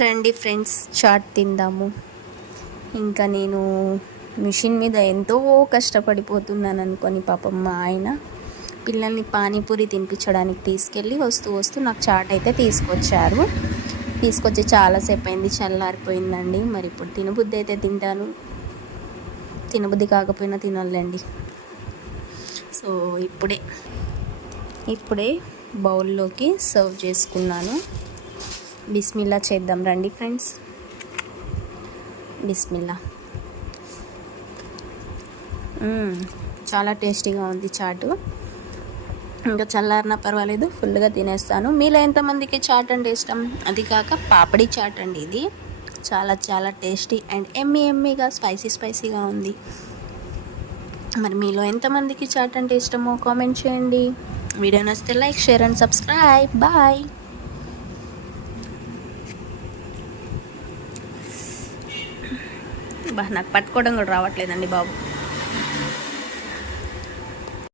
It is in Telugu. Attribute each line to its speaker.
Speaker 1: రండి ఫ్రెండ్స్ చాట్ తిందాము. ఇంకా నేను మిషన్ మీద ఎంతో కష్టపడిపోతున్నాను అనుకొని పాపం మా ఆయన పిల్లల్ని పానీపూరి తినిపించడానికి తీసుకెళ్ళి వస్తూ వస్తూ నాకు చాట్ అయితే తీసుకొచ్చారు. తీసుకొచ్చి చాలాసేపు అయింది చల్లారిపోయిందండి. మరి ఇప్పుడు తినబుద్ధి అయితే తింటాను. తినబుద్ధి కాకపోయినా తినాలండి సో ఇప్పుడే ఇప్పుడే బౌల్లోకి సర్వ్ చేసుకున్నాను. బిస్మిల్లా చేద్దాం రండి ఫ్రెండ్స్. బిస్మిల్లా. చాలా టేస్టీగా ఉంది చాటు. ఇంకా చల్లారినా పర్వాలేదు ఫుల్గా తినేస్తాను. మీలో ఎంతమందికి చాట్ అంటే ఇష్టం? అది కాక పాపడి చాట్ అండి ఇది. చాలా చాలా టేస్టీ అండ్ ఎమ్మి ఎమ్మిగా స్పైసీ స్పైసీగా ఉంది. మరి మీలో ఎంతమందికి చాట్ అంటే ఇష్టమో కామెంట్ చేయండి. వీడియో నచ్చితే like share and subscribe. Bye. నాకు పట్టుకోవడం కూడా రావట్లేదండి బాబు.